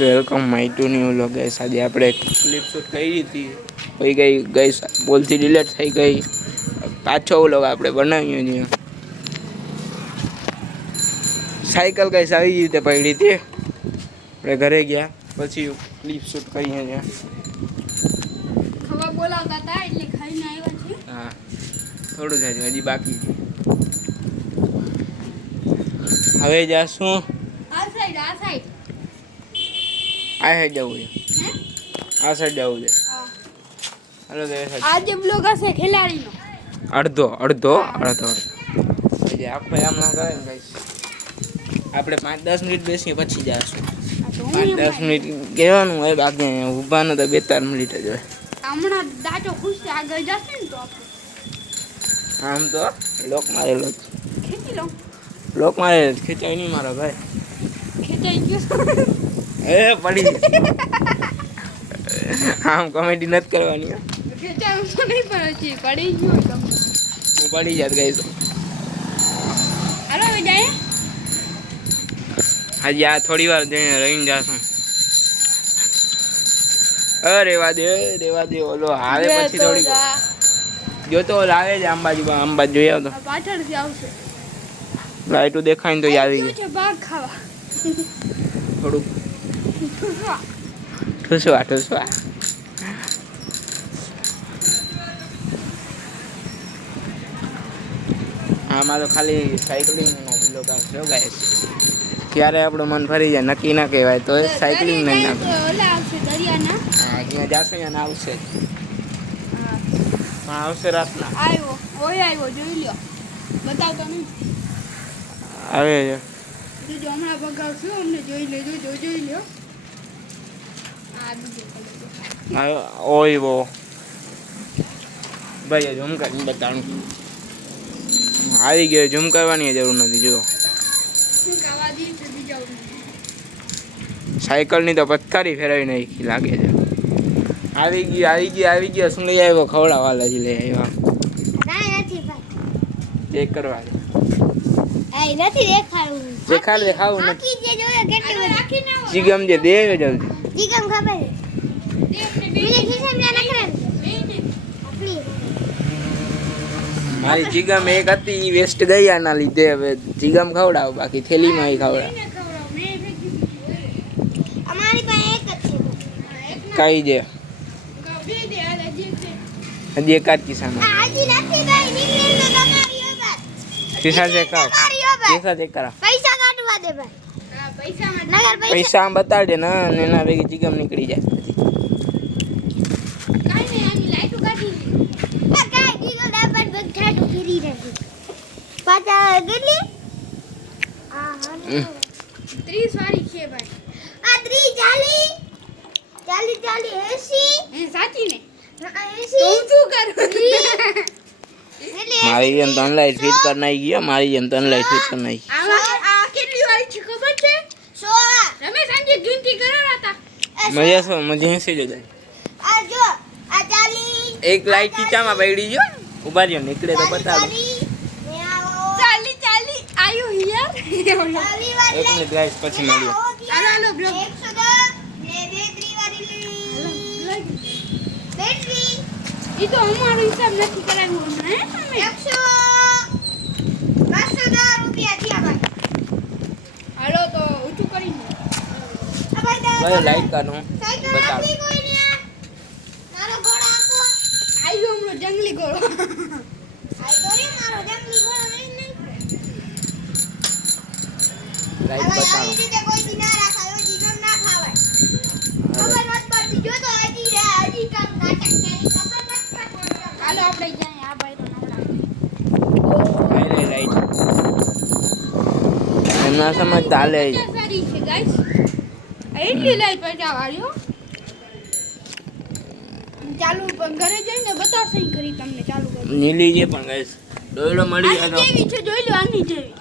Welcome my two new vlog guys. આજે આપણે clip shoot કરી હતી, પછી ગઈ ગાઈસ બોલથી ડિલીટ થઈ ગઈ. પાછો વ્લોગ આપણે બનાવીએ છીએ. સાયકલ ગાઈસ આવી રીતે પડી હતી, આપણે ઘરે ગયા પછી ક્લિપ શૂટ કરીએ છીએ. ખબર બોલાવતા હતા એટલે ખાઈને આવ્યા છે. હા, થોડું જ હજી બાકી છે. હવે જાશું આ સાઈડ આ સાઈડ જવું છે. આ સાઈડ જવું છે. હાલો તો આજે બ્લોગ હશે ખેલાડીનો અડધો પછી આપણે આમ ના કરે ને ગાઈસ. આપણે 5-10 મિનિટ બેસીએ પછી જાશું. 5-10 મિનિટ કહેવાનું હોય, બાકી ઊભાનો તો 2-4 મિનિટ જ હોય. હમણાં દાંતો ખુશી આગળ જશે ને તો આમ તો લોક મારેલો જ ખેંચી લો. લોક મારેલો જ, ખેંચાય નહીં મારો ભાઈ. ખેંચાઈ ગયો એ પડી આમ કોમેડી નથી કરવાની. ખેંચાયું તો નહીં પડે છે, પડી ગયો તમને. હું પડી જાત ગઈ તો. હાલો હવે જાય. હજી આ થોડી વાર જઈને રહીને જાશું. રેવા દે ઓલો આવે પછી થોડી જો તો ઓલો આવે છે આંબાજુ જોઈ આવતો. પાછળથી આવશે. લાઈટો દેખાય ને તો આવી ગઈ. છે ભાગ ખાવા થોડુંક ઠૂસવા આમાં તો ખાલી સાયકલિંગનો બ્લોગ આવશે ગાઈસ. ક્યારે આપણું મન ફરી જાય નક્કી ના કહેવાય, તો સાયકલિંગ નહીં નાખે. અહીંયા જશે અને આવશે પણ આવશે રાતના. આવ્યો જોઈ લ્યો, બતાવતો નહીં આવે છે. જો હમણાં બગાવશું અમને જોઈ લેજો. જોઈ લ્યો. ઓય વો ભાઈ ઝૂમ કરીને બતાવું. આવી ગયો, ઝૂમ કરવાની જરૂર નથી. જો સાયકલની તો પથકારી ફેરવી નાખી લાગે છે. આવી ગયો. શું લઈ આવ્યો? ખવડાવવા લઈ આવ્યા. ચેક કરવા દેખાવું નથી. ચીગમ જે દે જલ્દી. જીગમ ખબર મારી ચીગમ એક હતી, વેસ્ટ ગઈ આના લીધે. હવે ચીગમ ખવડાવ, બાકી થેલીમાં ખવડાવ. કઈ છે હજી એકાદ કિસ્સામાં કિસ્સા ચેક કરા. પૈસા આમ બતાડજે ને, એના ભેગી ચીગમ નીકળી જાય. મારી જેમ તન લાઈટ ફિટ કરી નાખી ગયો. મારી જેમ તન લાઈટ ફિટ કરી નાખી. મજા હશે જો. એક લાઈટ ચીચામાં પડી ગયો. ઉભા રહ્યો, નીકળે તો બતાડો. એક મિનિટ ગાઈસ, પછી મળીએ. ઈ તો અમારો હિસાબ નથી કરાવ્યો હમણાં. 100 રૂપિયા થયા ભાઈ. હાલો તો ઊંચું કરી દો. ભાઈ લાઈટ કાઢો બતાવો. મારો ઘોડો આપો. આયો હમણો જંગલી ઘોડો. આયો રે મારો જંગલી ઘોડો નહીં. લાઈટ બતાવો. કોઈ દી ના રાખાયો, જીગમ ના ખાવાય. ખબર મત પડતી જો તો હજી કામ નાટક કરી. હાલો આપણે જાય. આ ભાઈ તો નવડા લાઈટ એમના સમજ ચાલે સારી છે ગાઈસ. એટલી લાઈટ પચાવાળ્યો ચાલુ ઘરે જઈને બતાવશે કરી તમને ચાલુ કરી. નીલી છે પણ ગાઈસ દોયડો મળી ગયો. કેવી છે જોઈ લો. આની જેવી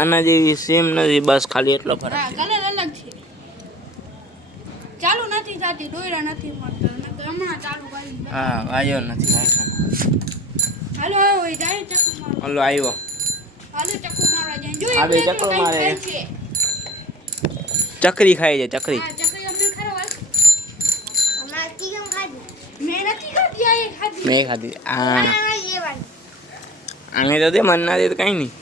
આના જેવી સેમ નથી, બસ ખાલી એટલો ફરક. હા, કલર અલગ છે. ચાલુ નથી થતી, દોયડા નથી મળતા. હમણાં ચાલુ કરી. હા, આવ્યો નથી. હાલો હવે જાય ચક્કુ મારો. હાલો આવ્યો. હાલો ચક્કુ મારવા જાય. જો આ બે ચક્કુ મારે. ચકરી ખાઈ છે ચકરી. હા ચકરી અમને ખરો વાત અમાર ચીકમ ખાધી મેં નથી ખાધી આ એ ખાધી મેં ખાધી. હા એ વાળી આને તો દે મન ના દે તો કઈ નહીં.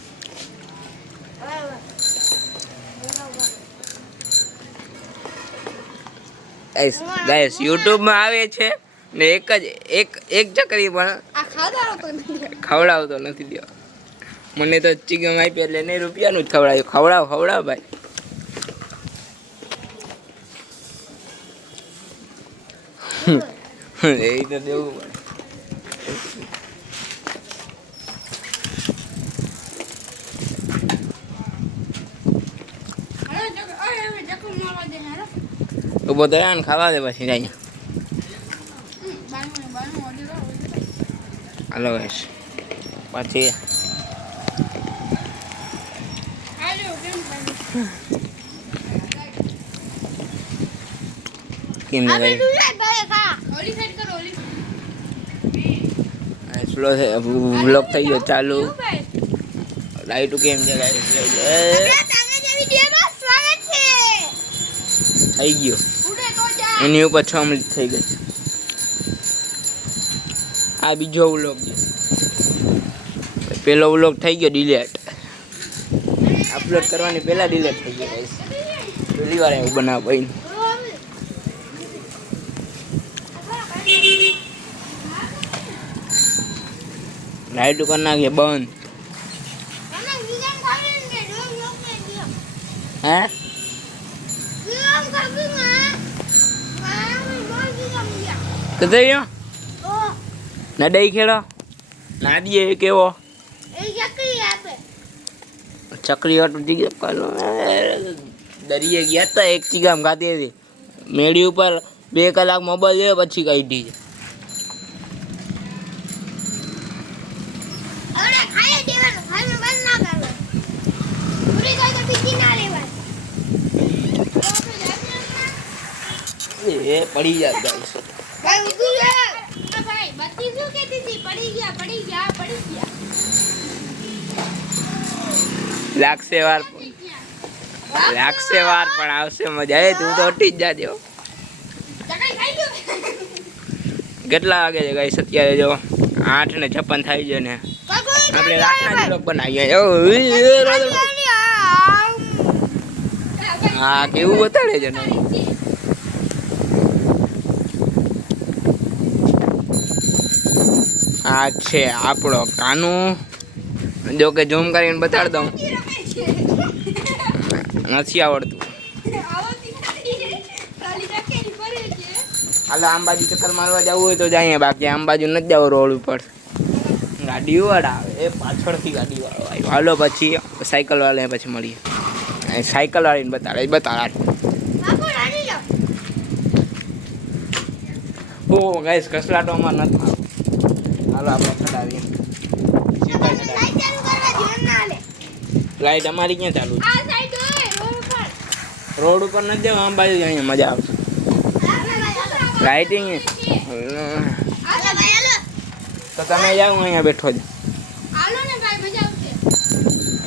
ગાઈસ યુટ્યુબમાં આવે છે ને એક ચકરી પણ આ ખાધા તો નથી ખવડાવતો નથી દેવા. મને તો ચીકમ આપી એટલે એને રૂપિયાનું જ ખવડાવ ભાઈ. એ તો દેવું પડે. ઉભો તો ને ખાવા દે પછી જાય. હાલો ગાઈસ પછી કેમ ને ગાઈસ સ્લો વ્લોગ થઈ ગયો ચાલુ. લાઈટ કેમ છે ગાઈસ થઈ ગયો એની ઉપર 6 મિનિટ થઈ ગઈ. આ બીજો વ્લોગ છે. પેલો વ્લોગ થઈ ગયો ડિલેટ. અપલોડ કરવાની પહેલા ડિલેટ થઈ ગયો ગાઈસ. પહેલી વાર એવું બનાવ ભાઈ. લાઈટ કરી નાખીએ બંધ. હે કદયો ના દઈ ખેડો ના દીએ કેવો ચકરી હતું દરિયે ગયા હતા એક ચીગામ ખાતી હતી. મેળી ઉપર 2 કલાક મોબાઈલ લેવો પછી કાઢી છે. એ પડી જાય ગાઈસ. લાગશે વાર પણ આવશે મજા. એ તું તો હટી જ જાજો. કેટલા વાગે છે ગાઈસ અત્યારે જો 8:56 થાય છે ને આપણે રાતના બ્લોગ બનાવીએ. હા કેવું બતાડે છે ને. આ છે આપણો કાનું. જો કે ઝૂમ કરીને બતાડ દઉં. નથી આવડતું. હાલો આમ બાજુ ચક્કર મારવા જવું હોય તો જઈએ. બાકી આમ બાજુ નથી જવું રોડ ઉપર. ગાડી વાળા આવે એ પાછળથી ગાડી વાળો આવ્યો. હાલો પછી સાયકલ વાળા પછી મળીએ. સાયકલ વાળીને બતાડ. ઓ ગાઈસ કસલાટો અમાર નથી આવતો. હાલો આપણે ચડાવીએ. લાઈટ અમારી ક્યાં ચાલુ છે? રોડ ઉપર નથી જવું. આમ બાજુ અહીંયા મજા આવશે. લાઇટિંગ તો તમે જાઓ અહીંયા બેઠો જ.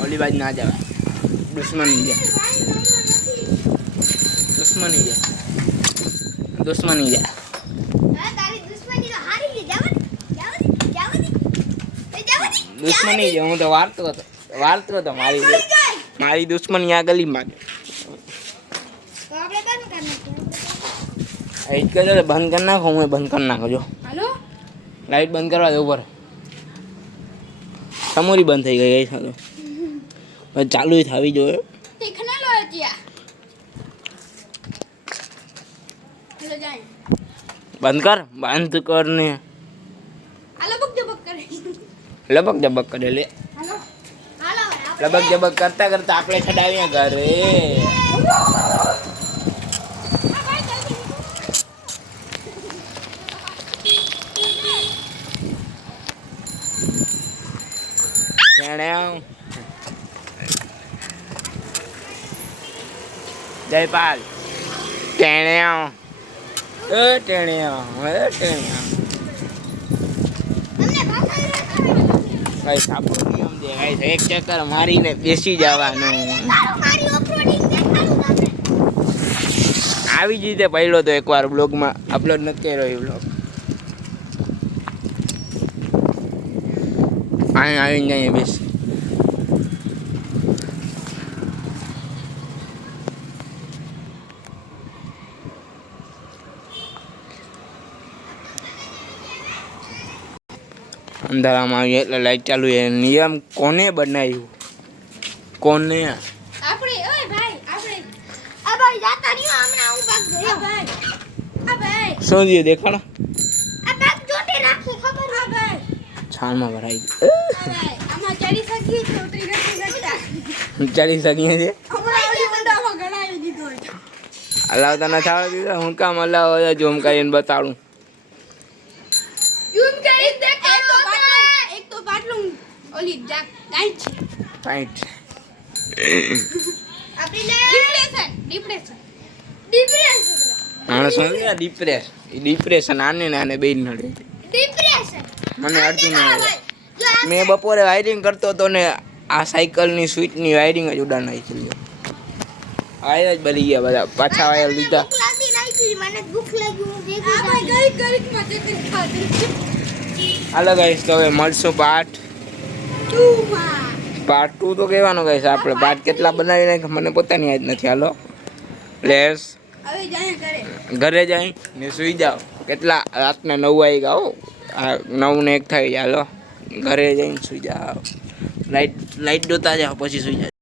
ઓલી બાજુ ના જવાય. દુશ્મની જાય. દુશ્મની છે. હું તો વારતો હતો મારી દુશ્મની આ ગલીમાં. લાઈટ કરજો તો બંધ કરી નાખો. હું બંધ કરી નાખો. જો લાઈટ બંધ કરવા દે ઉપર. સમોરી બંધ થઈ ગઈ હવે ચાલુ થવી જોઈએ. બંધ કર ને. લબક જબક કરે લે. લબક જબક કરતા આપણે ચડાવીએ ઘરે. જયપાલ ટેણ્યા એક ચક્કર મારીને બેસી જવાનું. આવી જ રીતે પડ્યો તો એકવાર બ્લોગમાં અપલોડ નથી કર્યો એ બ્લોગ. અહીંયા આવીને જઈએ બેસ. અંધારામાં આવી એટલે લાઈટ ચાલુ છે. નિયમ કોને બનાવ્યું? કોને? આપણે ઓય ભાઈ આપણે આ ભાઈ જાતા રહ્યો હમણાં હું ભાગ ગયો ભાઈ આ ભાઈ શું થયું દેખાડો. આ ભાગ જોટે રાખી ખબર આ ભાઈ છાણમાં ભરાઈ ભાઈ આમાં ચડી સકી છે ઉતરી ગઈ ગટા ચડી શકીએ છીએ. હમણાં ઓલી ઊંડામાં ગણાવી દીધો હલાવતા ના થાળ દીધા. હું કામ હલાવો ઝૂમ કરીને બતાડું. ઝૂમ કરી દેખાડો એક તો બાટલું ઓલી ગાઈડ છે રાઈટ. આપણી ડિપ્રેશન માણસ ડિપ્રેશન આને ને આને બે નડે. ડિપ્રેશન મને અડધું ના આવે. મેં બપોરે વાયરિંગ કરતો હતો ને આ સાયકલની સ્વિચની વાયરિંગ જ ઉડાડ નાખી લીધો. વાયર જ બળી ગયા બધા. પાછા વાયર લીધા. હાલો ગાઈસ તો હવે મળશું પાર્ટ 2 તો કહેવાનું ગાઈસ આપણે પાર્ટ કેટલા બનાવી નાખ્યા મને પોતાની યાદ નથી. હાલો લેટ્સ ઘરે જાય ને સુઈ જાઓ. કેટલા રાતના 9 વાગ્યા હો. 9 ને 1 થઈ. હાલો ઘરે જઈને સુઈ જાઓ. લાઈટ જોતા જાઓ પછી સુઈ જાઓ.